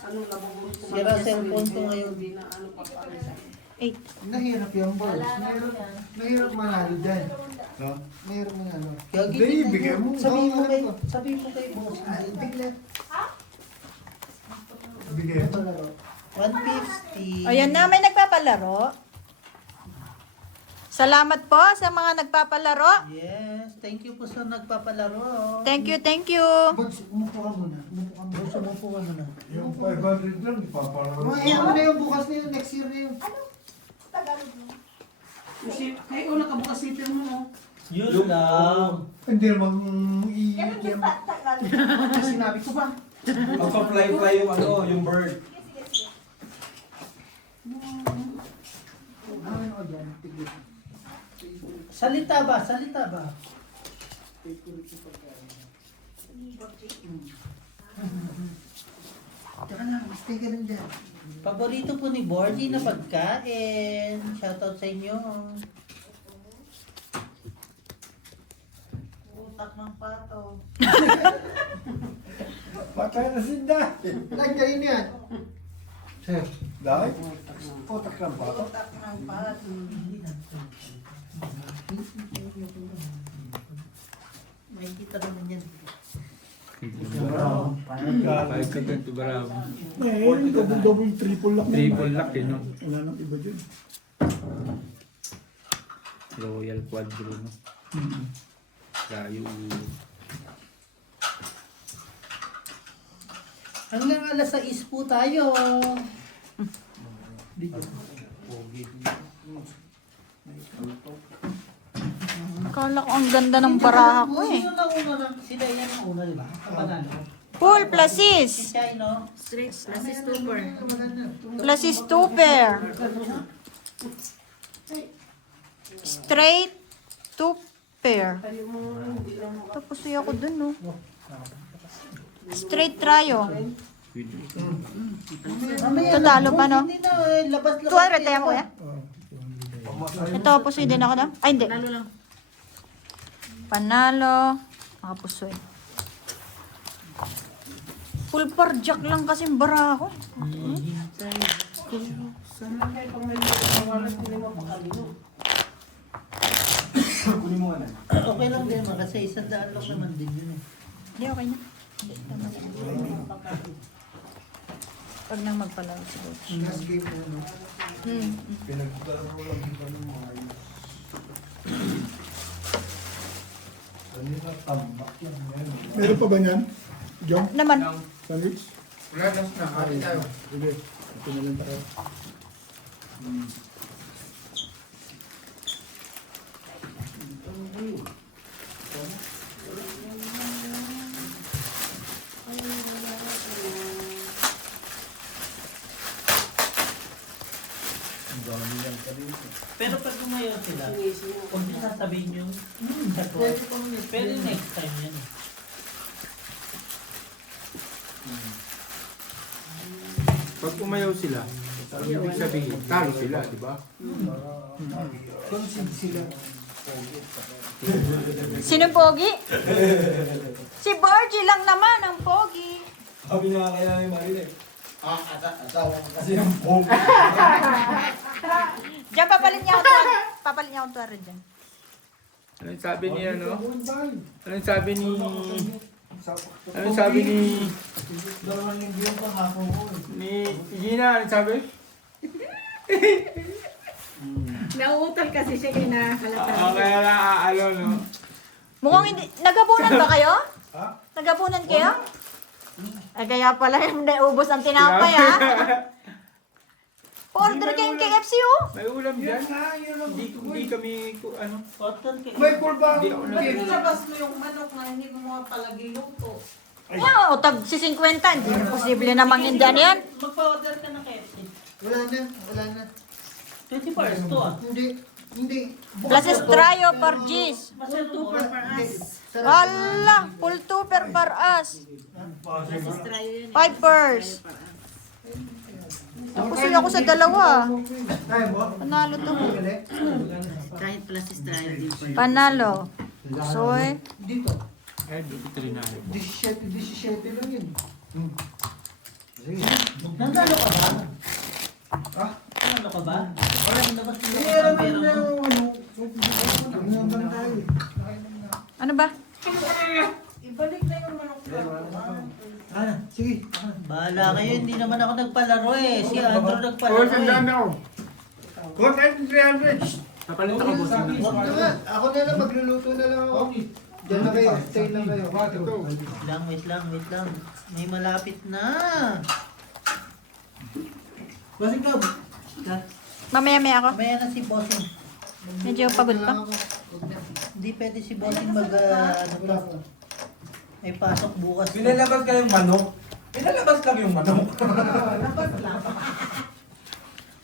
ano, labubunod ko. Sira cellphone ko ngayon. Hindi na ano pa pa rin sa 8. Nahirap yung boss. Mahirap manalo dyan. No? Mahirap manalo. Gagi, Hindi, bigyan mo. Sabihin mo kay boss. Bigla. Bigay mo. 150. Ayan na, may nagpapalaro. Salamat po sa mga nagpapalaro. Yes, thank you po sa nagpapalaro. Thank you, thank you. Boss, umupo ka muna. Umupo ka muna. Boss, umupo ka muna. Yung 500 lang, ipapalaro. Ano na yung bukas na yun, next year na yun. Kasi, ay, una ka bukas sipin mo, no? Yun lang. Hindi naman i-iyan. Kasi sinabi ko ba? Magpa-fly-fly yung ano, yung bird. Ano ka dyan? Tigil. Salita ba? Salita ba? Tsaka lang, stay ka lang dyan. Paborito po ni Borgie na pagkain. Shoutout sa inyo. Utak ng pato. Patay na sinda. Lagyan yan. Sir, dahil? Potak lang pa. Utak ng pato. May kita naman yan. Kahit ka ganito barabo. Eh, double, triple lock. Triple lock eh, no? Wala nang iba dyan. Royal Quadro, no? Rayo ulo. Hanggang alas 6 po tayo. Akala ko ang ganda ng baraha ko eh. Sino na una na? Sila yan ang una, di ba? Kapanalo. Full Si plasis. Chay, no? Plasis 2 pair. Straight 2 pair. Tapos ako dun, no? Straight tryo. Ito talo pa, no? Hindi na, eh, labas-labas. 200 tayo mo, kuya? Ito, pusoy din ako na? Ay, hindi. Panalo. Nakapusoy. Full par jack lang kasi bara ako. Sana kayo pag may nawalan, hindi mo makalino. Kunin mo nga na. Okay lang din naman kasi 100 lang naman din yun eh. Hindi, okay na. Pag nang magpalaro siguro. Last game na, no? Pinagdala mo lang dito ng mga ayos. Kanina tambak yan. Meron pa ba niyan? Jong? Naman. Sandwich? Wala na, nakakali tayo. Sige. Ito na lang tayo. Pero pag tumayo sila, kung di sasabihin yung pero next time yan eh. Pag umayaw sila, ibig sabihin, talo sila, di ba? Concede sila. Sino pogi? Si Borgie lang naman ang pogi. Sabi niya kaya ni Marilyn. Asawa ko kasi yung phone. Diyan, papalit niya ako tuwan. Papalit niya ako tuwan rin dyan. Anong sabi ni ano? Anong sabi ni... Anong sabi ni... Dalawang linggo yung pangako ko. Ni Gina, anong sabi? Nauutal kasi siya kaya nakakalata. Kaya naaalo, no? Mukhang hindi... Nagapunan ba kayo? Ha? Nagapunan kayo? Ay, kaya pala yung naubos ang tinapay, ha? Order kayong KFC, oh. May ulam dyan. Yun ang Hindi kami, ano? Order kayo. May pulba. Hindi ako Ba't nag- nilabas mo yung manok na hindi mo mapalagi luto? Yan, o, tag si 50. Hindi na posible namang hindi ano yan. Magpa-order ka ng KFC. Wala na, wala na. 20 bars to ah. Hindi. Plasis Tryo per G's. Masal to Super for us. Ala, full 2 per us. Plasis try yun. 5 pairs. Tapos ako sa dalawa. Kaya mo? Panalo to. Gali? Kahit plasis try din po. Panalo. Soy. Dito. Ay, dito rin na. 17 lang yun. Sige. Nandalo ka ba? Ha? Nandalo ka ba? Walang labas mo Eh, ang alam pera mo na mo. ano naman tayo. Ano ba? Ibalik na yung manok na. Ah, sige. Bahala kayo, hindi naman ako nagpalaro eh. Si Andrew Oo, nagpalaro sandaan eh. ako. Go, 300. Napalit ako, boss. Huwag na nga. Ako na lang, magluluto na lang ako. Diyan na kayo, stay lang kayo. Ito. Wait lang. May malapit na. Basing club. Mamaya-maya ako. Mamaya na si Bossing. Medyo pagod pa. Hindi pwede si Bossing mag, ano to. May pasok bukas. Pinalabas ka yung manok. Pinalabas lang yung manok.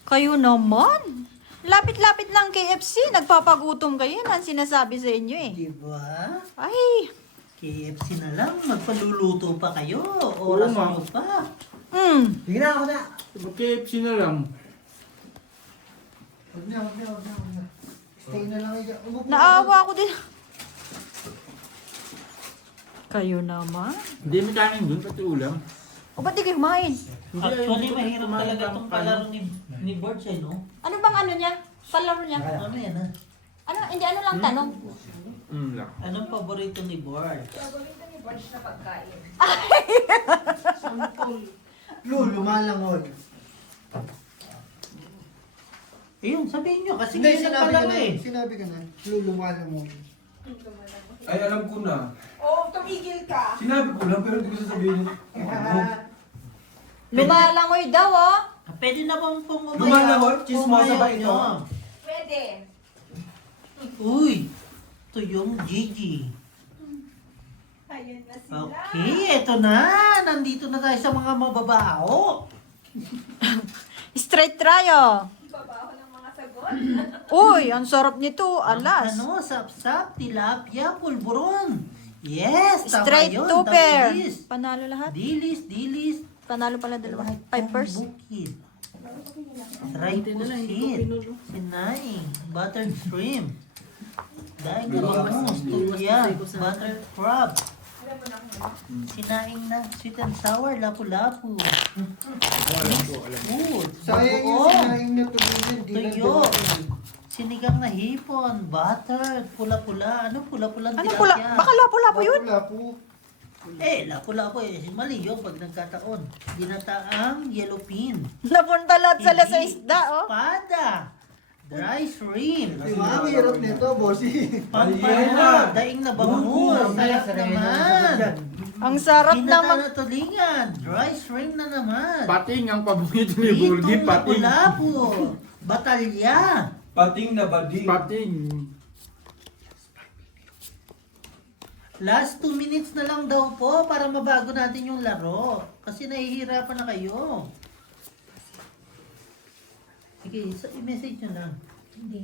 Kayo naman. Lapit-lapit lang KFC. Nagpapagutom kayo. Yan ang sinasabi sa inyo eh. Diba? Ay. KFC na lang. Magpaluluto pa kayo. Oras Oo nga. nyo pa. Sige na, ako na. KFC na lang. Huwag na. Stay na lang kayo. Umupo ka. Naawa ako din. Kayo naman. Hindi mo kanin dun, pati ulam. O ba't di kayo kumain? Actually, mahirap talaga itong palaro ni Birds eh, no? Ano bang ano niya? Palaro niya? Ano yan ha? Ano? Hindi ano lang tanong. Lang. Anong paborito ni Birds? Lumalangon. Ayun, sabihin nyo. Kasi Hindi, ngayon sinabi ka nagpalaro na. eh. Sinabi ka na. Lumalangon. Ay, alam ko na. Oo, tumigil ka. Sinabi ko lang, pero hindi ko sasabihin. Lumalangoy daw oh. Pwede na bang pumayaw? Lumalangoy? Chismosa ba ito? nyo? Pwede. Uy! Ito yung Gigi. Ayan na sila. Okay, eto na. Nandito na tayo sa mga mababaho. Straight tryo. Babaho ng mga sagot. Uy, ang sarap nito. Alas. Ano, sapsap, tilapia, pulburon. Yes, tama Straight yun. two pair. Dilis. Panalo lahat. Dilis. Panalo pala dalawa. 5 Bukid. Try pusit. Sinaing. Buttered shrimp. Daing na bangus. Tulya. Buttered crab. Sinaing na sweet and sour. Lapu-lapu. Food. Sayang yung Bagoong. sinaing na tuloy. Di lang Tuyo. dumating. Sinigang na hipon. Buttered. Pula-pula. Ano pula-pulang Ano pula? Baka lapo-lapo yun. Lapu-lapu. Lapu-lapu eh. Mali yun pag nagkataon. Dinataang yellow pin. Napunta lahat sila sa Hindi. isda oh. Espada. Dry shrimp. Di ba? Ang hirap nito, bossy. Pampano. Daing na bangus. Sarap naman. Ang sarap Ginata naman. na tulingan. Dry shrimp na naman. Pating ang paborito ni Burgi, Itong pating. lapu-lapu. Batalya. Pating na bading. Pating. Last 2 minutes na lang daw po para mabago natin yung laro. Kasi nahihirapan na kayo. Sige, i-message nyo lang.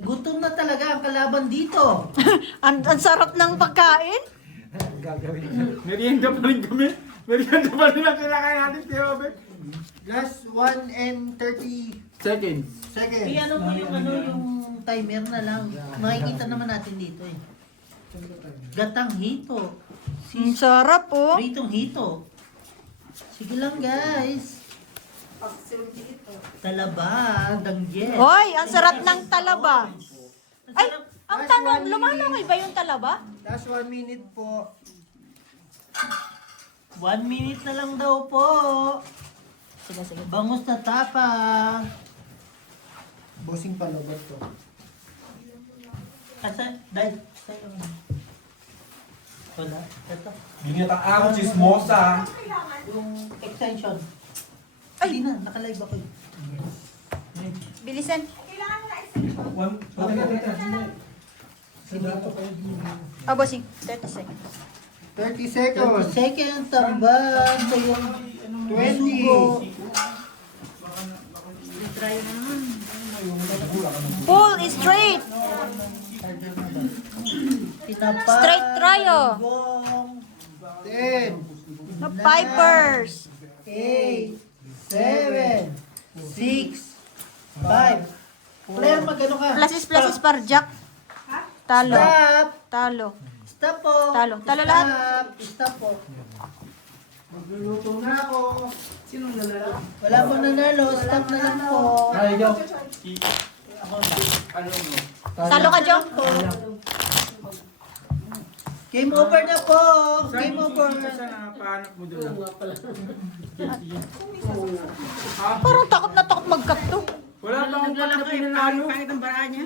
Gutom na talaga ang kalaban dito. Ang sarap ng pagkain. Merienda pa rin kami. Merienda pa rin ang kinakain natin, Kuya Robert. Last 1 and 30 Seconds. seconds. Ano mo yung timer na lang. Makikita naman natin dito eh. Gatang hito. Ang sarap oh. Pritong hito. Sige lang guys. Talaba, danggit. Hoy, ang sarap ng talaba. Ang Ay, sarap. ang tanong, lumalangoy ba yung talaba? Last 1 minute po. 1 minute na lang daw po. Sige. Bangus na tapa. Bossing palabat to. Dahil, sa'yo. Wala. Ito. Ginataang chismosa. Yung extension. Ay! Hindi na, nakalive ako yun. Bilisan. One. Oh, bossing. 30 seconds. 30 30 seconds. seconds, tamban. Sa yung 20. Pull straight. Tinapa. Straight tryo. Gong. 10. No pipers. 8, 7, 6, 5. Claire, magano ka? Plasis par Jack. Talo. Stop! Talo. Stop po! Talo. Talo lahat. Stop! Stop po. Magluluto na ako. Wala pong nanalo. Stop na lang po. Ay, Jom. Ako na. Ano mo? Talo ka, Jom? Game over na po. Game over. Sana paano mo doon? Parang takot na takot mag-cut to. Wala pa akong Naglalaki, palaki nanalo. pangit ang baraan niya.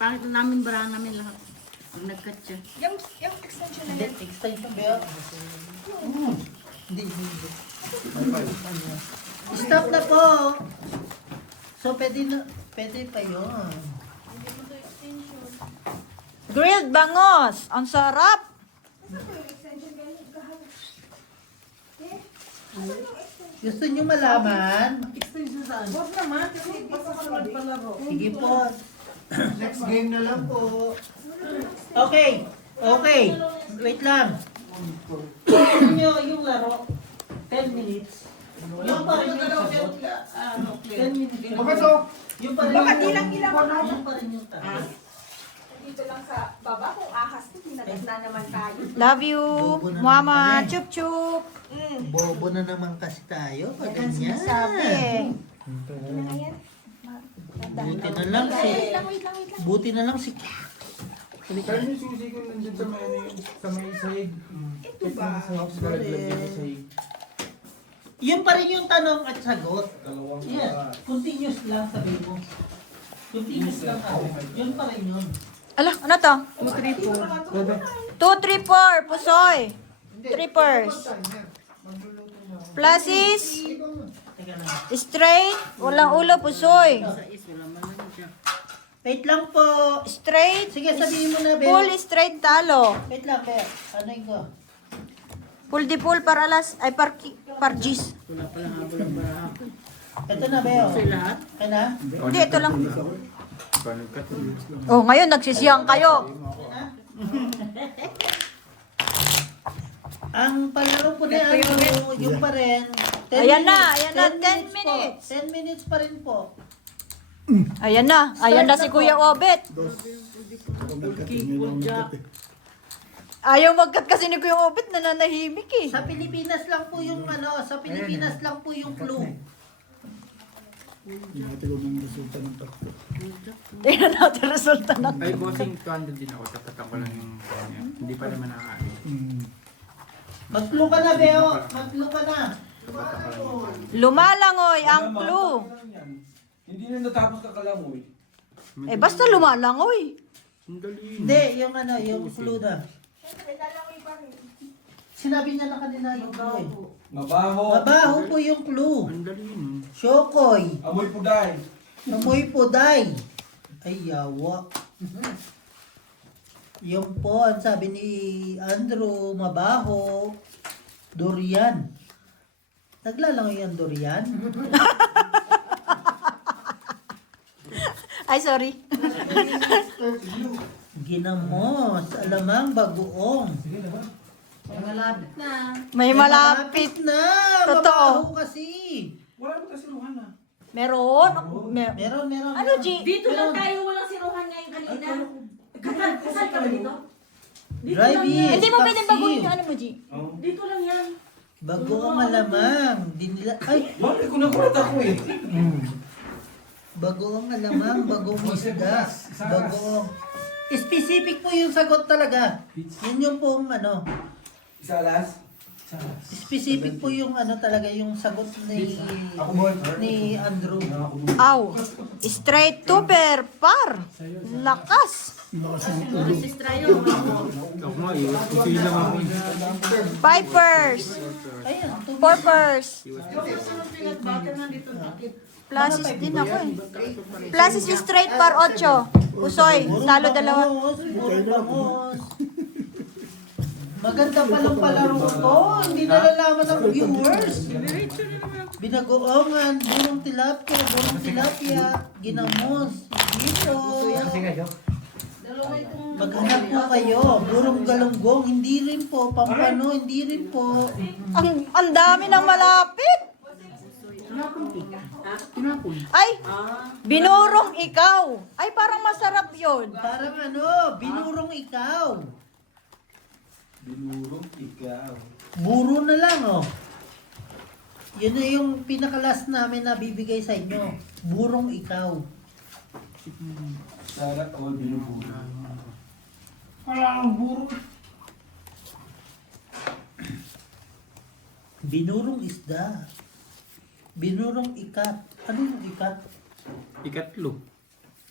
Pangit ang namin baraan namin lahat. Pag nag-cut siya. Yung extension na Hindi, yan. extension ba yun? Hindi, hindi. Stop na po. So, pwede pa yun. Grilled bangos. Ang sarap. Gusto nyo malaman? Huwag naman, kasi basta sunod palaro. Sige po. Next game na lang po. Okay. Okay. Wait lang. Gusto nyo yung laro? 10 minutes. Yung pa rin yung sagot. 10 minutes. Yung pa rin Baka yung ilang yung pa rin yung tanong. Dito lang sa baba, kung ahas ko, tinagat na naman tayo. Love you. Mama. Chup chup. Bobo na naman kasi tayo. Pag Yan ang ganyan. sinasabi eh. Buti na lang si... Buti na lang si... Kaya yung susi ko nandun sa may, sa may sahig. Ito ba? Sa sahig. Yun pa rin yung tanong at sagot. Dalawang Yes. Continuous lang sabi mo. Continuous lang ako. Yun pa rin yun. Ala, ano to? 2, 3, 4. 2, 3, 4. Pusoy. Trippers. Pluses. Teka lang. Straight. Walang ulo, pusoy. Wait lang po. Straight. Sige, sabihin mo na, Bel. Full straight talo. Wait lang, Bel. Ano yung ko? Full di full para alas. Ay, par G's. Wala palang habol ang baraan. Ito na, Bel. Sa lahat. Kaya na? Hindi, ito lang. Paano cut? Oh, ngayon nagsisiyang kayo. Ang palaro po na ano, yung pa rin. 10 Ayan na, minutes, ayan na, 10 po. minutes. 10 minutes pa rin po. Ayan na. Ayan na si Kuya Obet. Ayaw mag-cut kasi ni Kuya Obet, nananahimik eh. Sa Pilipinas lang po yung ano, sa Pilipinas lang po yung clue. Hindi natin kung ang resulta ng takto. Tingnan natin resulta ng... Ay, bossing, 200 din ako. Tapatan ko lang yung kanya. Hindi pa naman nakakain. Mag-clue ka na, Beo. Mag-clue ka na. Tapatan ko lang yung kanya. Lumalangoy ang clue. Hindi na natapos kakalangoy. Eh, basta lumalangoy. Ang dali. Hindi, yung ano, yung clue na. Sinabi niya na kanina yung clue eh. Mabaho. Mabaho po yung clue. Ang dali nun. Shokoy. Amoy puday. Amoy puday. Ay, yawa. Yung po, ang sabi ni Andrew, mabaho. Durian. Naglalangoy ang durian? Ay, sorry. Ginamos, alamang, bagoong. May malapit. na! Totoo. Mabaho kasi. Wala mo tasiruhan na. Meron. Meron. Ano, G? Dito lang tayo, walang siruhan ngayon kanina. Kasal ka ba dito? Drive in. Hindi mo pwedeng baguhin yung ano mo, G. Dito lang yan. Bagoong alamang. Dinila, ay, Bakit ko nakulat ako eh? bagoong alamang, bagoong isda. Bagoong. Specific po yung sagot talaga. Yun yung pong ano. Isalas? Specific po yung ano talaga yung sagot ni Andrew. Aw. Straight to par. Lakas. Sistrayo. Ako nga eh. Kasi lang ako. Pipers. Ayan, Porpers. Pluses din ako eh. Pluses straight par 8. Usoy. Talo dalawa. Bangos. Maganda palang palaro to. Hindi nalalaman ng viewers. Binagoongan, burong tilapia, ginamos, dito. Maghanap po kayo. Burong galunggong, hindi rin po. Pampano, hindi rin po. Ang dami ng malapit. Ay, binurong ikaw. Ay, parang masarap yun. Parang ano, binurong ikaw. Binurong ikaw. Buro na lang, oh. Yun na yung pinaka-last namin na bibigay sa inyo. Burong ikaw. Sana all binuburo. Wala kang buro. Binurong isda. Binurong ikat. Ano yung ikat? Ikatlo.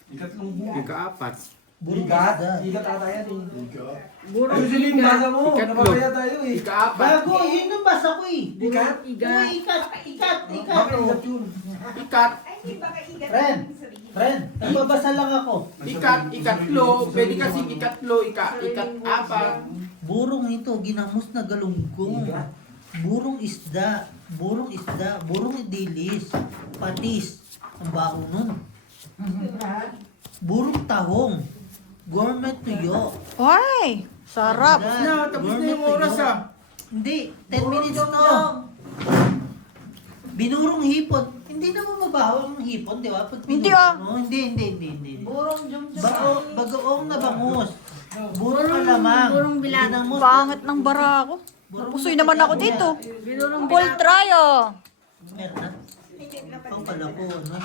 Ikatlong buo. Ika-4. Burong Ikat? isda. Ikat ata yan eh. Burong Ayun sila yung basa mo. Ikatlo. Napapaya tayo eh. Ika-4. Bago, yun ang basa ko eh. Ikat? Oo, ikat. Ikat. Bakit ikat yun? Ikat. Ay, hindi ba kaigat Friend. ang sabihin? Friend, nagbabasa lang ako. Ikat. Ikatlo. Pwede kasi ikatlo. Ikat-4. Burong ito, ginamos na galunggong. Burong isda. Burong isda. Burong idilis. Patis. Ang baho nun. Burong tahong. Gourmet tuyo. Ay, sarap. Na, tapos na yung oras ah. Hindi, 10 minutes to. Binurong hipon. Hindi naman mabaho ang hipon, di ba? Pag Hindi, binurong, ah. no? Hindi. Burong bagoong na bangus. Burong kalamang. burong bilat. Ginamos. Pangit ng bara ko. Pusoy naman ako dito. Binurong Full try, oh. Meron na. Ikaw pala ko, no?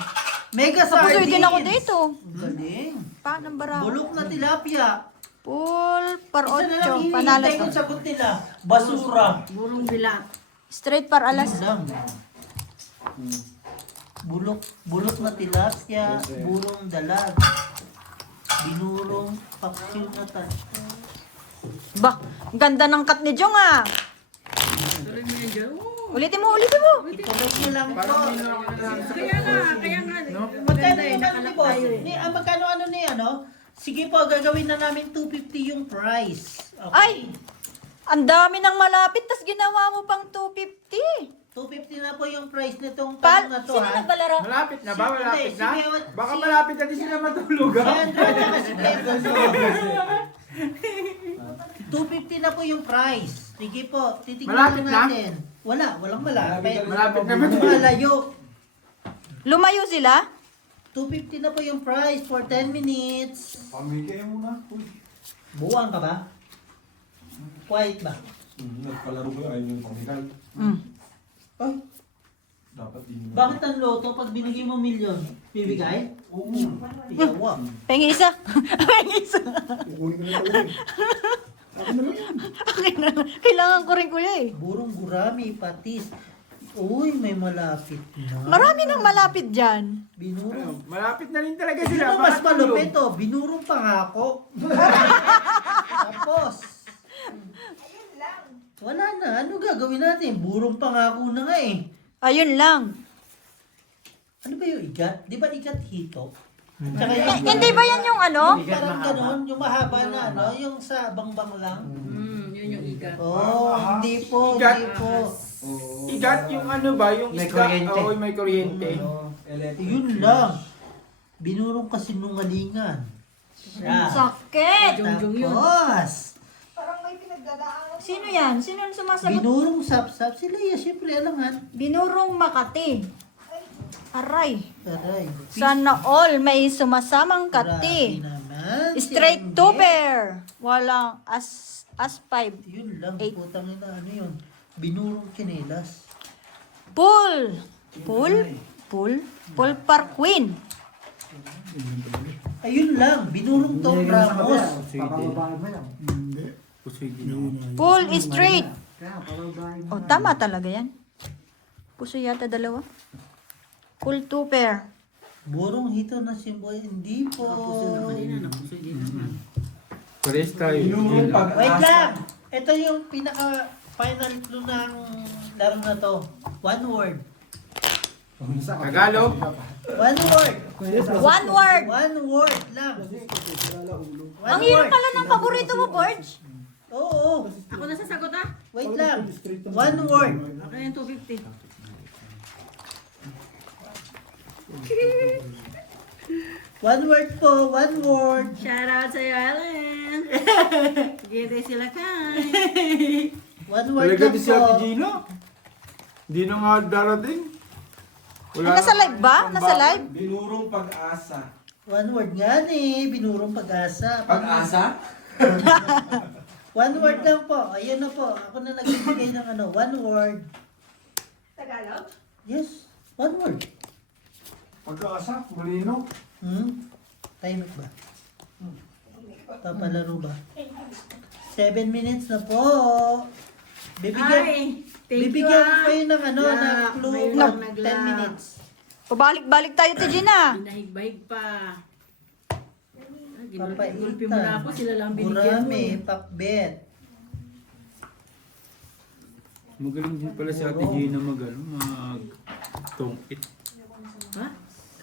Mega Pusoy sardines. din ako dito. Ang galing. Pangit ng bara ko. Bulok na tilapia. Full par Isa na lang 8. Panalo hinihintay to. kong sagot nila. Basura. burong bilat. Straight par alas. Yun lang. Bulok na tilapia, burong dalag. Binurong paksiw na Bah, ang ganda ng cut ni Jong, ah. Sorry, medyo. Ulitin mo. Ituloy niyo lang po. Parang hindi na ako nalaman sa Kaya nga. Magkano yung ano ni boss? Magkano ano ni ano? Sige po, gagawin na namin 250 yung price. Okay. Ay! Ang dami ng malapit, tas ginawa mo pang 250. 250 na po yung price nitong Pal, tanong na to, sino ha? nagbalaro? Malapit na ba? Malapit na? Sige, Baka malapit na din sila matulog ah. 250 na po yung price. Sige po, titignan Malapit na? natin. Walang malapit. Malapit na ba? Malayo. Lumayo sila? 250 na po yung price for 10 minutes. Pamigay mo na. Uy. Buwang ka ba? Quiet ba? Nagpalaro ko ayun yung pamigal. Mm. Ay, Dapat din. bakit ang loto pag binigay mo milyon? Bibigay? Oo. Iyawa. Pengi isa. Pengi isa. Kukunin ko na talaga. Akin na lang yan. Kailangan ko rin, kuya, eh. Burong gurami, patis. Uy, may malapit na. Marami nang malapit dyan. Binurong. Malapit na rin talaga Sino sila. mas Baka tulog. malupit to? Binurong pangako. Tapos, Ayun lang. wala na. Ano gagawin natin? Burong pangako na nga eh. Ayun lang. Ano ba yung igat? Di ba igat hito? Tsaka Hindi ba yan yung ano? Yung parang gano'n, yung mahaba na ano, yung sa bangbang lang. Yun yung ikat. Oh, hindi po, Igat. hindi po. Igat yung ano ba? Yung May isda. kuryente. Oo, may kuryente. Yun lang. Binurong kasinungalingan. Siya. Sakit! Jungjung yun. Tapos, Parang may pinagdadaanan. Sino yan? Sino yung sumasagot? binurong sapsap. Sila yan, syempre, alangan. Binurong Makati. Aray. Taray. Sana all may sumasamang Grabe kati. naman. Straight Sinunggit. to pair. Walang as 5. Yun lang, Eight. putang ina, ano yun? Binurong kinelas. Pull. Pull par queen. Ayun lang, binurong Tom Ramos. Hindi. Pull straight. Oh, tama talaga yan. Puso yata dalawa. Pull 2 pair. Burong hito na simboy, hindi po. Pares tayo. Binurong Wait pag-asa. lang! Ito yung pinaka final clue ng laro na to. One word. Tagalog. One word. One word. One word lang. One Ang hirap word. pala ng paborito mo, Borge. Oo. Ako na sasagot ah. Wait lang. One word. Ako na yung 250. One word po. One word. Shout out sa'yo, Ellen. Gite sila kay. One word Talaga lang din si Ate po. Gino. Hindi na nga darating. Nasa live ba? Nasa live? Binurong pag-asa. One word nga ni. Binurong pag-asa. Pag-asa? One word lang po. Ayun na po. Ako na nagbibigay ng ano. One word. Tagalog? Yes. One word. Pag-asa, malino. Tahimik ba? Papalaro ba? 7 minutes na po. Bibigyan, Ay, thank you bibigyan ko ah. kayo ng ano, Lak, ng clue mayroon pag nagla. 10 minutes. Pabalik-balik tayo, Tijina. Hinahig-bahig pa. Papaitan. Gulpi mo na ako, sila lang binigyan mo. Gurame, pakbet. Magaling din pala si Ate Gina mag-tongkit. Ha?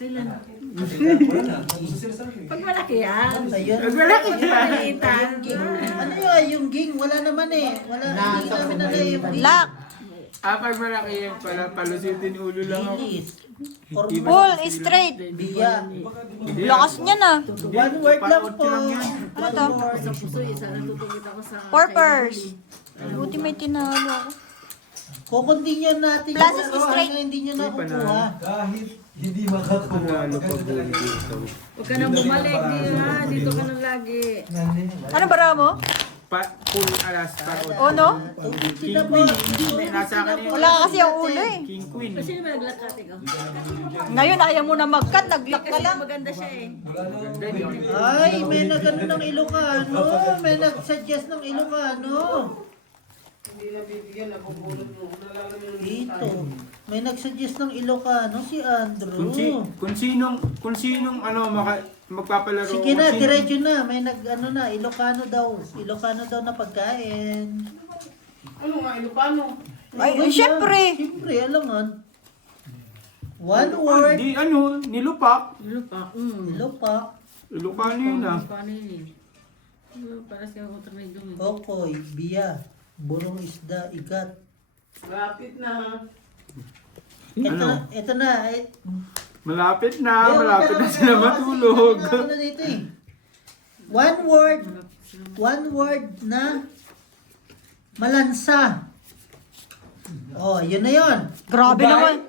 Kailan? Wala na. Tapos sila sa akin. Pag malaki yan. Ayun. Malaki yan. Maliitan. Ano yun? Yung ging? Wala naman eh. Wala. Hindi namin na yung ging. Lak. Pag malaki yan pala, palusutin ulo lang ako. Lilis. Full, straight. Biya. Lakas niya na. One word lang po. Ano to? Sa puso, isa lang tutungit ako sa... Purpose. Buti may tinalo ako. Kukontinue natin. Plus yung is ano, straight. hanggang hindi nyo nakukuha. Kahit hindi makakuha. Panalo pa buhay dito. Huwag ka nang bumalik. Dito ka nang lagi. Ano bara mo? Full alas pa. O no? King Queen. Hindi, nasa akin yun. Wala kasi ang ulo eh. King Queen. Kasi naman naglakat ikaw. Ngayon ayaw mo na mag-cut, nag-lock ka Kasi lang. maganda siya eh. Ay, may nagano ng Ilocano. May nagsuggest ng Ilocano. Dito. May nagsuggest ng Ilocano si Andrew. Kung sinong ano magpapalaro. Sige na, kung sino- diretso na. May nag-ano na, Ilocano daw. Ilocano daw na pagkain. Ano nga, Ilocano? Ay, Ayun na. syempre. Siyempre, alangan. One word. Di ano, nilupak. Ilupak. Ilopak. Ilocano yun ah. Paano yun eh? Para sa utang na yung Okoy, biya. Burong isda, igat. Lapit na. Ano? Ito na. Malapit na sila matulog. Ano dito eh. One word na malansa. Oh, yun na yun. Grabe naman.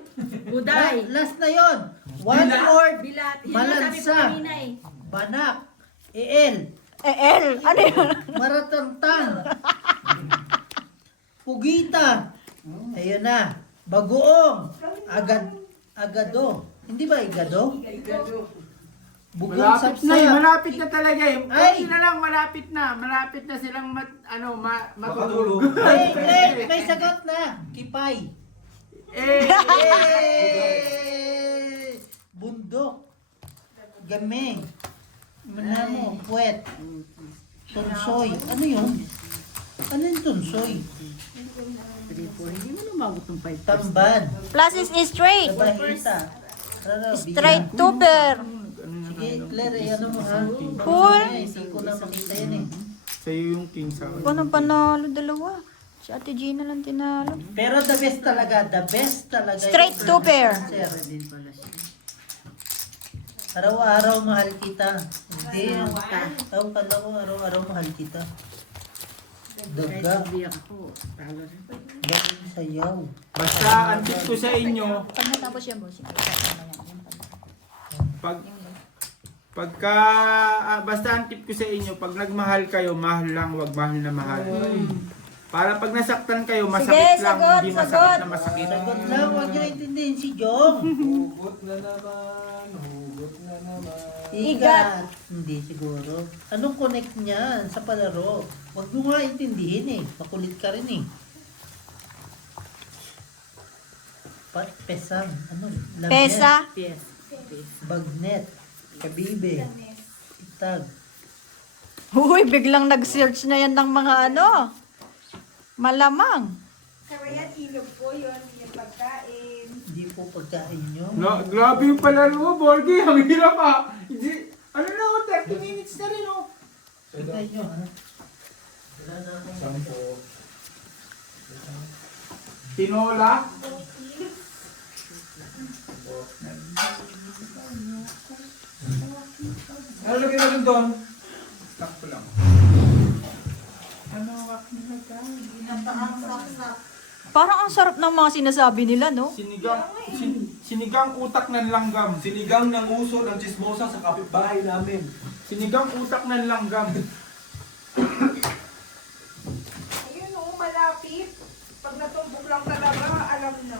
Buday. Last na yun. One word. Bilat. Yun ang sabi ko Malansa. kanina eh. Banak. El. El. Ano yun? Maratantang. Pugita. Ayun na. Bagoong. Agado. Hindi ba igado? Bugong Malapit na sapsap. malapit na talaga eh. Ay! Konti na lang, malapit na silang matulog. May sagot na. Kipay. Eh, Bundok. Gameng. Manamo. Puwet. Tunsoy. Ano yun? Ano yung tunsoy? 3-4. Hindi mo lumabot ng 5. Tamban. Plus is straight. Bahita. Straight tuber. Sige, Claire, ano mo ha? Full. Hindi ko na makita yan eh. sa'yo yung king sa akin. Ano panalo dalawa? Si Ate Gina lang tinalo. Pero the best talaga. Straight yung two-pair. answer. Araw-araw mahal kita. Hindi. Araw-araw mahal kita. Kahit Daga. hindi ako. Talo rin. Galing sayaw. Basta ang tip ko sa inyo, Pag natapos yan, bossing. basta ang tip ko sa inyo, pag nagmahal kayo, mahal lang, wag mahal na mahal. Para pag nasaktan kayo, masakit lang, sagot, hindi masakit sagot. na masakit. Sagot lang, huwag niyo intindihin si Jong. Hugot na naman. Igat. Hindi siguro. Anong connect niyan sa palaro? Huwag mo nga intindihin eh. Makulit ka rin eh. Pesang. Ano? Lamnet. Pesa. Yes. Bagnet. Kabibe. Itag. Uy, biglang nag-search na yan ng mga ano. Malamang. Karayan, ilog po yun, yung pagkain. Hindi po pagkain nyo. Grabe yung palaro mo, Borgie, ang hirap ah. Ano na ako, 30 minutes na rin oh. Pagkain nyo ha. Wala na akong Sampo. Tinola. Ano lagay natin doon? Sakto lang. Ano, wak nila tayo. Parang ang sarap ng mga sinasabi nila, no? Sinigang utak ng langgam. Sinigang ng uso ng chismosa sa kapitbahay namin. Sinigang utak ng langgam. Ayun, malapit. Pag natumbok lang talaga, alam na.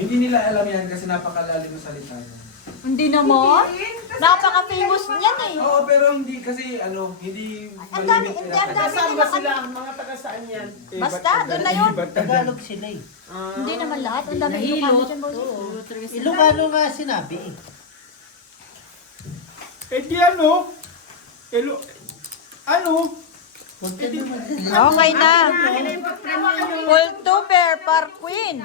Hindi nila alam yan kasi napakalalim ng salita niya. Hindi naman. Napaka-famous niyan eh. Oo, pero hindi kasi hindi Ang dami, malimit hindi, nila. ang dami Saan ba nila. sila? Mga taga saan yan? Basta, doon na yun. Tagalog sila eh. Hindi naman lahat. Ang dami Nahilot. Ilocano dyan, boss. Oo. Ilocano nga sinabi eh. Eh di ano? Ano? Huwag ka naman sila. Okay na. Full tuber par queen.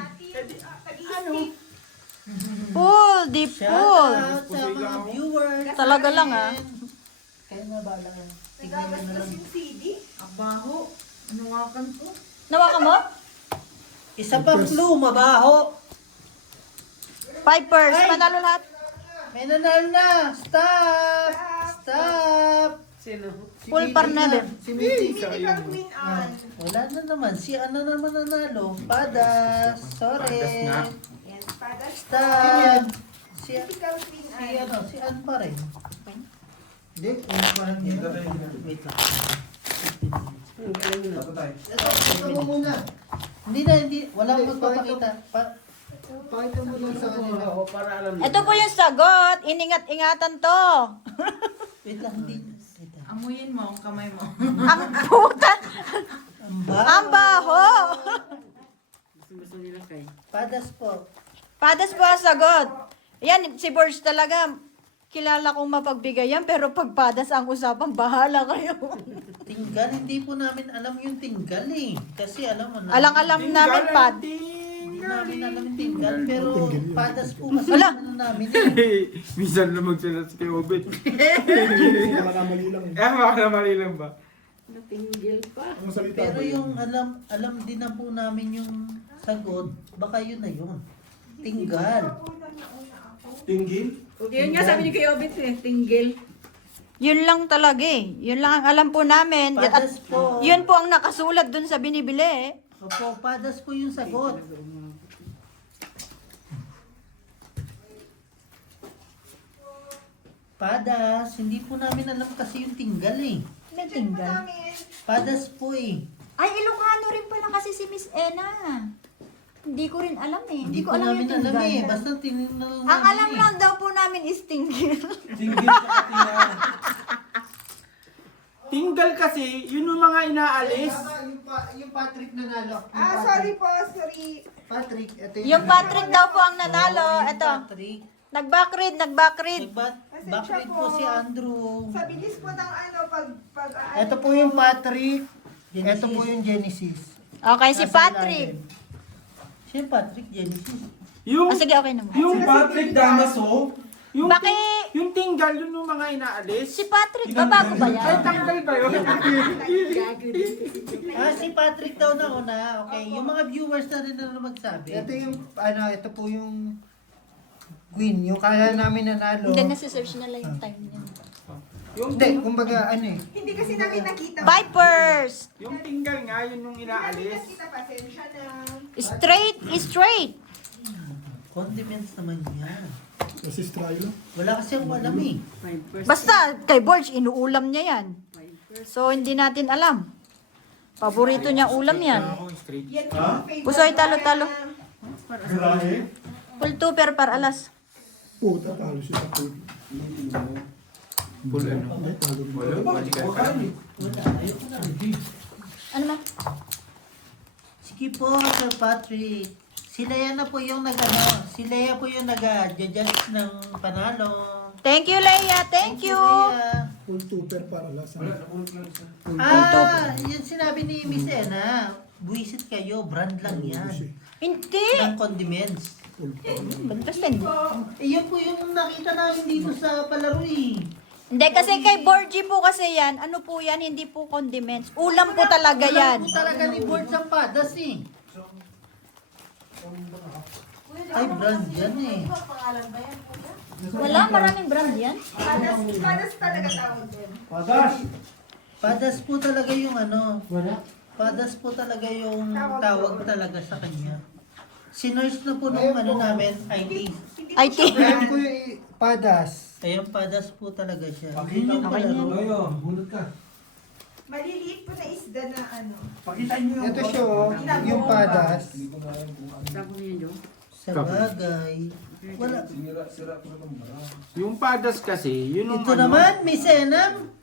Full, deep Shout full. out sa mga viewers. Talaga lang ah. Kaya na ba lang? Tignan nyo na lang. Yung CD. Abaho. Ano nga kan ko? Nawa ka mo? Isa pang clue, mabaho. 5 panalo lahat. May nanalo na. Stop! Stop! Sino? Si Full Mili par na din. Si Mili. Mythical Queen Anne. Wala na naman. Si ano naman nanalo? Padas. Sorry. Padas nga. Yan, Padas. Stop! Si Mythical Queen Anne. ano? Si Ann pa rin. Hindi, ano parang yun. Wait lang. Tapos tayo. Ito mo muna. Hindi na, hindi. Wala akong magpapakita. Pakita mo lang sa kanila. Oo, para alam nila. Ito po yung sagot. Iningat-ingatan to. Wait lang, hindi. Wait lang. Amuyin mo ang kamay mo. Ang puta. Ang baho. Ang baho. Gusto nila kay. Padas po. Padas po ang sagot. Yan, si Borge talaga. Kilala kong mapagbigayan, pero pag padas ang usapang, bahala kayo. Tinggal, hindi po namin alam yung tinggal eh. Kasi alam mo na. Alang-alam namin, pad. Hindi namin alam yung tinggal, pero padas po kasi Wala. ano namin eh. Minsan na magsalat si Obet. Nakakamali lang. Baka mali lang ba? Natinggil pa. Ang salita Pero mo yun. yung alam din na po namin yung sagot, baka yun na yun. Tinggal. Tinggil? Yun nga sabi ni Kuya Obit eh, tinggil. Yun lang talaga eh. Yun lang ang alam po namin. At Padas po. yun po ang nakasulat dun sa binibili eh. Opo, padas po yung sagot. Padas, hindi po namin alam kasi yung tinggal eh. May tinggal. Padas po eh. Ay, Ilocano rin pala kasi si Miss Ena. Hindi ko rin alam eh. Hindi Hindi ko po alam namin yung alam tinggal. eh. Basta tinignan namin Ang alam eh. lang daw po namin is tinggil. Tinggil sa katingan. Tinggal kasi, yun yung mga inaalis. Yung Patrick nanalo. Sorry po, sorry. Patrick, ito Yung Patrick daw po ang nanalo. Ito. Patrick. Nag-backread. Bakit po si Andrew. Sa bilis po ng pag Ito po yung Patrick. Ito po yung Genesis. Okay, si Nasa Patrick. ilalim. Si Patrick, Genesis. Yung, Ah, sige, okay naman. yung Patrick Damaso. yung, Bakit? yung tinggal, yun yung mga inaalis. Si Patrick, babago ba Ay, yan? tanggal ba yun? Si Patrick daw na una. Okay, yung mga viewers na rin na magsabi. Ito yung, ito po yung Queen. Yung kaya namin nanalo. Hindi, nasa-search na lang yung time niya. Hindi, kumbaga Hindi kasi namin nakita. Vipers! Yung tinggal nga, yun yung Hindi namin inaalis. nakita, pasensya na. Straight! condiments naman yan. Kasi Strilo. Wala kasi ako alam eh. Basta, kay Borge, inuulam niya yan. So, hindi natin alam. Paborito niya ulam yan. Ako, straight. Yan yung favorite. Pusoy, talo-talo. Grahe. Full tuber par alas. Puta, talo siya sa pool. Full ano? Ay, talo. Wala, balikan ka. Wala, ayoko na. Ano ma? Sige po, Sir Patrick. Si Leia na po yung si Leia po yung nag-judge ng panalo. Thank you, Leia. Thank you. Leia. Full tuper para lasa. Yun sinabi ni Miss Ena. Buisit kayo, brand lang yan. Hindi. Ng condiments. Basta hindi. Yun po yung nakita namin dito sa palaro eh. Hindi, kasi kay Borgie po kasi yan, ano po yan, hindi po condiments. Ulam po talaga yan. Alam po talaga ni Board sa padas eh. Ay, brand yan eh. Wala, maraming brand yan. Padas talaga tawag din. Padas po talaga yung Padas po talaga yung tawag talaga sa kanya. Sinerge na po nung namin, IT. IT. Ayan po yung padas. Ayan, padas po talaga siya. Yun yung palaro. Loyo, bunot ka. Maliliit po na isda na Pakita niyo yung... Ito siya yung padas. Saan ko niya, Jo? Sa bagay. Wala. Sira ko naman bara. Yung padas kasi, yun ang Ito naman, Miss Enam.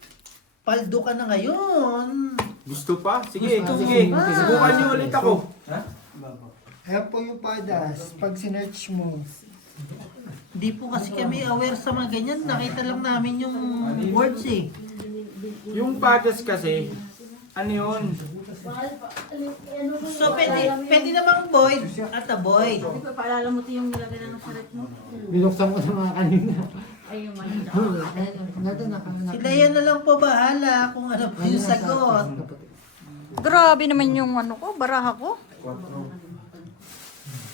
Paldo ka na ngayon. Gusto pa? Sige, sige. Subukan niyo ulit ako. Ayan po yung padas. Pag sinearch mo, Hindi po kasi kami aware sa mga ganyan. Nakita lang namin yung words eh. Yung padas kasi, ano yun? So pwede namang boy at a boy. Hindi ko paalala mo ito yung nilagay na ng saret mo. binuksan ko sa mga kanina. Ay, yung malita. Nato Si Leia na lang po bahala kung ano po yung sagot. Grabe naman yung ano ko, baraha ko.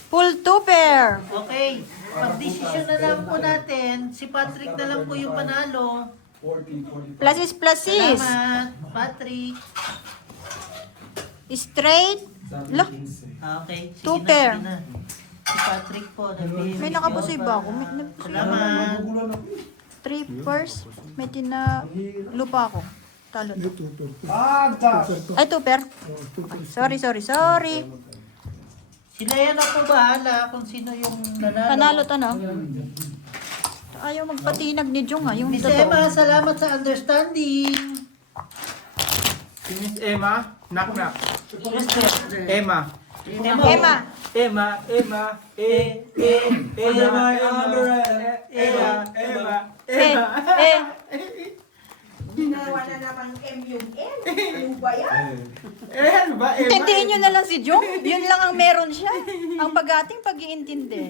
Full 2 pair. Okay, pag-desisyon na lang po natin, si Patrick na lang po yung panalo. 40, 45. Pluses, pluses. Salamat, Patrick. Straight. Look, Okay, sige Two na, pair. sige na. Si Patrick po. may nakaposiba ako. May Salamat. 3 pairs. May lupa ako. Talo to. Ah, Ay, 2 pair. Sorry. Si Leia na po bahala kung sino yung nanalo. Panalo to, no? Ayaw magpatinag ni Jong, yung Miss totoo. Emma, salamat sa understanding. Si Miss Emma, knock. Emma. Emma. Emma, Ginawa na naman M yung M. Ano ba yan? Emma. Intindihin nyo na lang si Jong. Yun lang ang meron siya. Ang pag-ating pag-iintindi.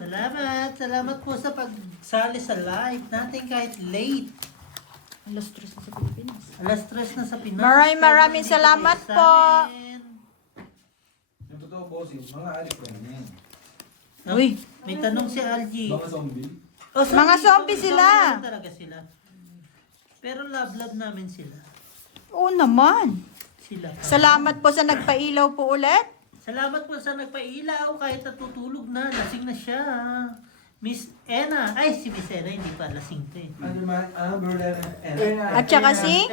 Salamat po sa pagsali sa live natin kahit late. Alas 3 na sa Pilipinas. Alas 3 na sa Pinas. Maraming salamat Sa po. amin. yung totoo bossing, mga adik lang yan. Uy. May tanong si Algie. Mga zombie. Oh, Mga zombie sila. Zombie talaga sila. Pero love namin sila. Oo naman. Sila. Salamat po sa nagpailaw po ulit. Salamat po sa nagpailaw kahit natutulog na. Lasing na siya. Miss Ena. Ay, si Miss Ena hindi pa lasing to eh. Ano man, Amber At saka si?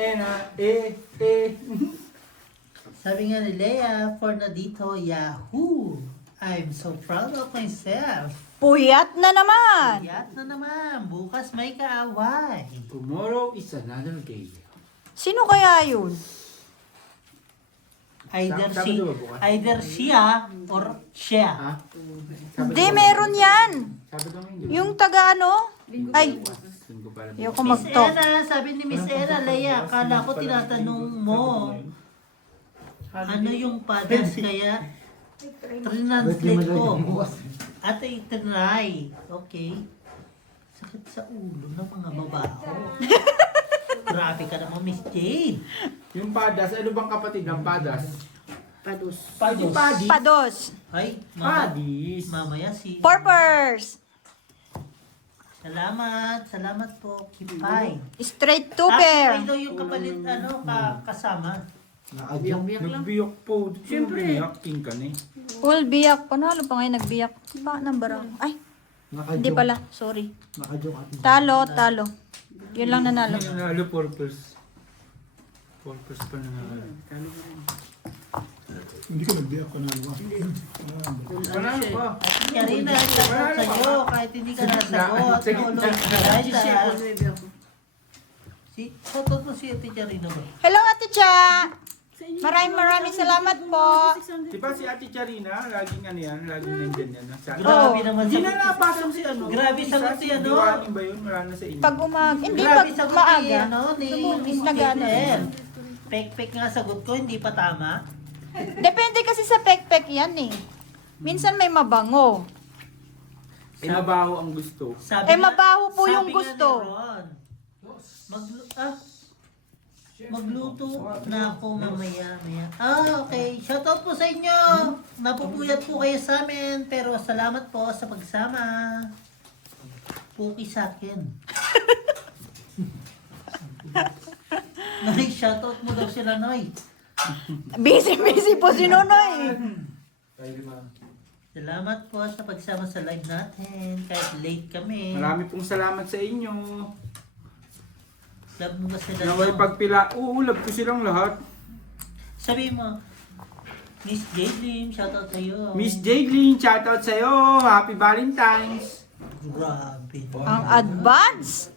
Sabi nga ni Leia, for na dito, Yahoo! I'm so proud of myself. Puyat na naman. Yat na naman. Bukas may kaaway. Tomorrow is another day. Sino kaya yun? Either siya or siya. Ha? Hindi, meron yan. Sabi ko ngayon. Yung taga ano? Ay, Linggo pala. ayoko Miss mag-talk. Ena, sabi ni Miss Ena, Leia, akala ko tinatanong mo, ano yung padas kaya translate ko. At itinry. Okay. Sakit sa ulo ng mga babaho. Grabe ka naman, Miss Jade. Yung padas, ano bang kapatid ng padas? Pados. Yung padis. Pados. Ay, Padis. mamaya si... Purpers. Salamat po, Kipay. Straight 2 pair. Kipay daw yung kapalit, kasama. Biyak-biyak lang. Nagbiyak po. Siyempre. King ka na eh. Full biyak. Panalo pa ngayon nagbiyak. Ba, number ako. Ay, hindi pala. Sorry. Talo. Yun lang nanalo. Nanalo purpose. Purpose pa nanalo. Hindi ko nagbiyak ka na naman. Panalo pa. Karina, shoutout sa'yo kahit hindi ka nasagot. Tulog ka guys. Shoutout mo si Ate Karina ba? Hello, Ate Cha. Maraming salamat po. Diba si Ate Charina, laging ano yan, laging nandyan yan. Grabe naman Hindi sagot na napasok si ano. Grabe sagot si ano. Diwanin ba yun? Wala na sa inyo. Pag hindi Grabe pag sagot maaga. ni, Miss Nag-ano. Peter. Pek-pek nga sagot ko, hindi pa tama. Depende kasi sa pek-pek yan eh. Minsan may mabango. Eh, mabaho ang gusto. Mabaho po yung sabi gusto. nga ni Ron, magluto na ako mamaya. Okay. Shoutout po sa inyo. Napupuyat po kayo sa amin. Pero salamat po sa pagsama. Puki sa akin. Noy, shoutout mo daw sila, Noy. Busy po si Nonoy. Salamat po sa pagsama sa live natin. Kahit late kami. Marami pong salamat sa inyo. Love mo ba sila? Naway pagpila, love ko silang lahat. Sabi mo, Miss Jaylin, shoutout sa'yo. Miss Jaylin, shoutout sa'yo. Happy Valentine's. Grabe. Ang advance.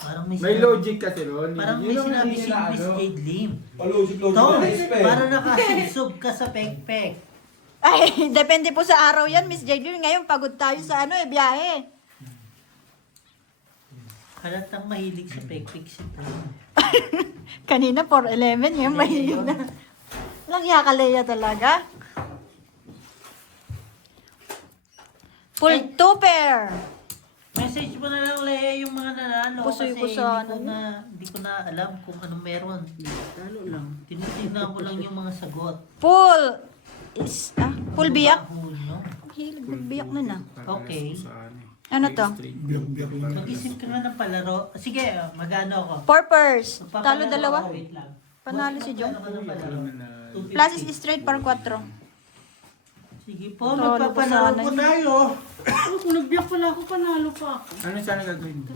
Parang May logic kasi ron. Parang may sinabi si Miss Jaylin. Logic To, na respect. para nakasubsob ka sa pekpek. Ay, depende po sa araw yan, Miss Jaylin. Ngayon, pagod tayo sa biyahe. Halatang mahilig sa pekpek si To. Kanina, 4:11. Ngayon, mahilig na. Walang yakaleya talaga. Full 2 pair. Message mo na lang, Lea, yung mga nanalo. Pusoy Kasi ko sa hindi ko na alam kung anong meron. Talo lang. Tinitignan ko lang yung mga sagot. Full biyak. Hulyo. Hilig magbiyak na na. Okay. Ano to? Mag-isip ka nga ng palaro. Sige, magano ako. 4 pairs. Magpapalaro Talo dalawa. ako, wait lang. Panalo si Jong. Magkano ka ng palaro? 250. Plus is straight par 4. Sige po, Talo magpapalaro pa po sana tayo. Oh, kung nagbiyak pala ako, panalo pa ako. Ano sana gagawin mo?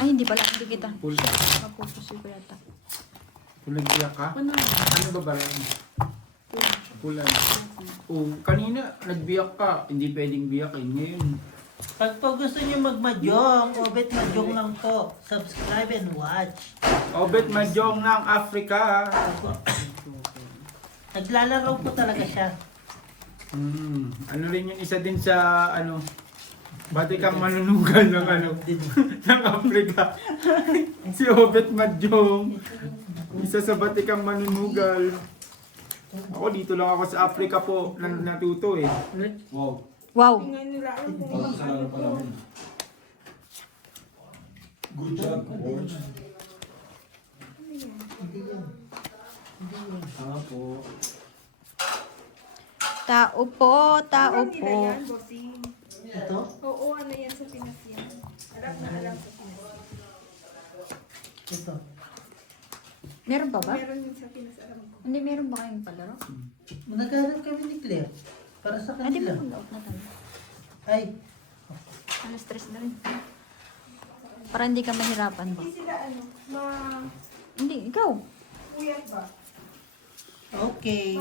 Ay, hindi pala. Hindi kita. Full. Mapupusoy ko yata. Kung nagbiyak ka? Panalo. Ano ba ba rin? Pulan. Oh, kanina nagbiyak ka. Hindi pwedeng biyakin. Ngayon. Pag po gusto nyo magmadyong, obet madyong lang po. Subscribe and watch. Obet Mahjong ng Africa. Naglalaro po talaga siya. Ano rin yung isa din sa ano, batikang manunugal ng ano, ng Africa. Si Obet Mahjong. Isa sa batikang manunugal. Ako dito lang ako sa Africa po natuto eh. Wow. Wow. Tingnan nila kung Tapos na lang pala. Good job, coach. Po. Tao po, tao alam nila po. yan, bossing. Ito? Oo, ano yan sa Pinas yan. Alam na alam sa Pinas. Ito. Meron pa ba? Meron yun sa Pinas, alam ko. Hindi, meron ba kayong palaro? Naghanap kami ni Claire. Para sa Hindi kanila. ba mag-out na tayo? Ay, Alas stress na rin. Para hindi ka mahirapan ba? Hindi sila ano, Hindi, ikaw. puyat ba? okay.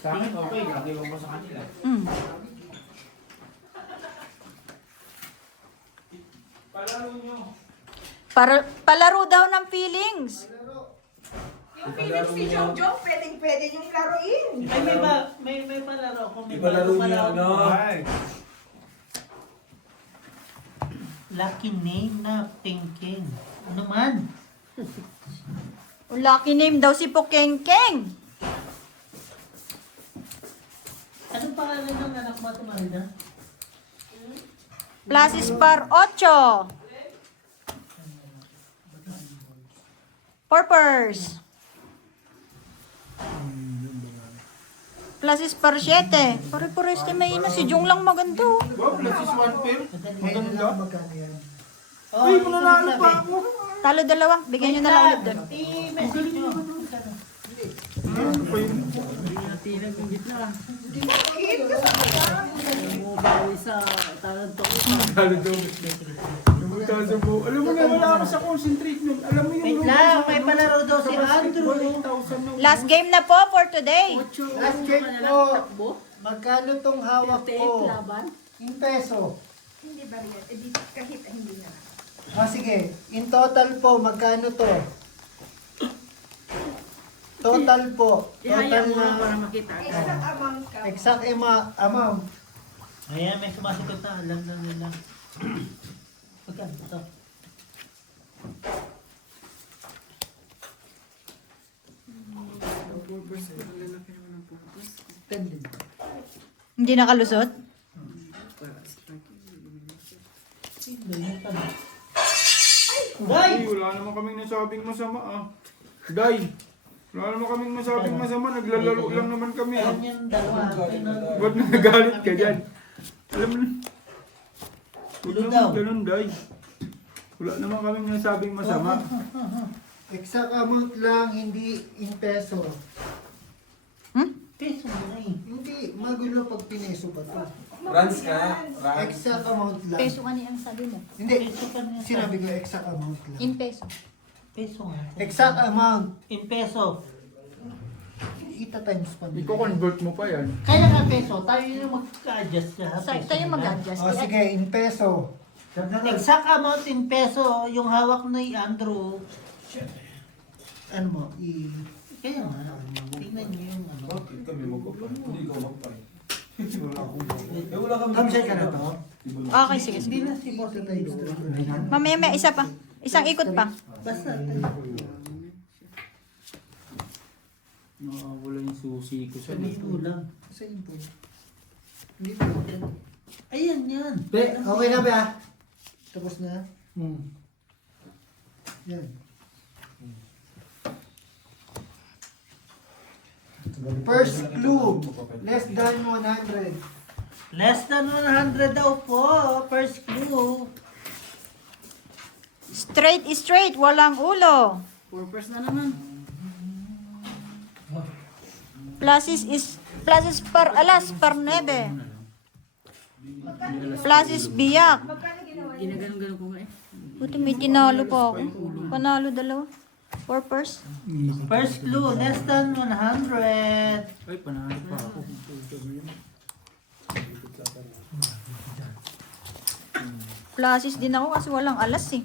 Sa akin okay, lagi ko sa kanila. Mm. Palaro nyo. Palaro daw ng feelings. Yung feelings ni Jojo, pwedeng-pwede yung laruin. Ay, may palaro ako. May Ipalaro niya, palaro ano? Ay. Lucky name na Pengkeng. Ano man? Lucky name daw si Pokengkeng. Anong pangalan ng anak mo, Marina? Plus is par 8. Purpers. Plus is par 7. Pare-pares may ina. Si Jong lang maganda. Wow, plus is one pair. Maganda. Magkano yan? Oh, Ay, mananalo pa ako. Talo dalawa. Bigyan nyo na lang ulit doon. I-message nyo. Ano pa yun? Tinag yung gitna. Mo bawi sa talent ko. Talo daw. Talo po. Alam mo na, wala ako sa concentrate nun. Alam mo yung Wait lang, may palaro daw si Andrew. 8,000 na. Last game na po for today. Last check po. Magkano tong hawak ko? laban. In peso. Hindi ba yan? Eh, di, kahit hindi na. Sige. In total po, magkano to? Total po. Ihaya Total mo lang para na makita. Exact amount ka. exact amount. Ayan, may sumasagot na. Alam na nila. Pagkaan ito. Hindi nakalusot? Ay, wala naman kaming nasabing masama ah. Day, wala naman kaming nasabing masama. Naglalaro lang naman kami ah. Ayan yung dalawa. Ba't nagagalit ka dyan? Alam mo na. Huwag Ano naman daw? ganun, Day. Wala naman kaming nasabing masama. Exact amount lang, hindi in peso. Peso mo na eh. Hindi, magulo pag pineso pa to. Rans ka? Rans? Exact amount lang. Peso ka niya ang sabi mo. Hindi, Peso pa niya. sinabi ko exact amount lang. In peso. Peso nga. Exact amount. In peso. Kita times pa nila. I-convert mo pa yan. Kaya nga peso, tayo yung mag-adjust sa peso. Tayo nila. mag-adjust. O sige, in peso. Exact amount in peso, yung hawak ni Andrew. Ano mo, kaya nga, tingnan niyo yung ano. Bakit kami magpapan? Hindi ikaw magpay. Wala akong Eh, wala kami. Kamsay ka na to? Okay, sige, sige. Hindi na si Boss tayo. Mamaya may isa pa. Isang ikot pa. Basta, Nakawala yung susi ko sa sabihin mo lang. Sa yun po. Hindi po. Ayan yan. Be, okay na ba? Tapos na? Yan. First clue, less than 100. Less than 100 daw po, first clue. Straight is straight, walang ulo. Purpose na naman. Plus is par alas, par nebe. Plus is biyak. Ginaganon-ganon ko nga eh. Buti may tinalo pa ako. Panalo dalawa. Purpose. First clue, less than 100. Ay, panalo pa ako. Pluses din ako kasi walang alas eh.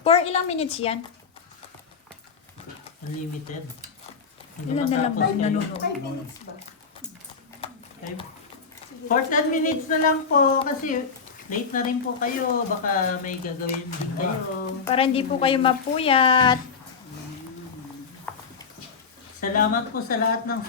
For ilang minutes yan? Unlimited. Ilan na lang ba Matapos kayo. nanonood? 5 minutes ba? For 10 minutes na lang po kasi late na rin po kayo. Baka may gagawin din kayo. Para hindi po kayo mapuyat. Salamat po sa lahat ng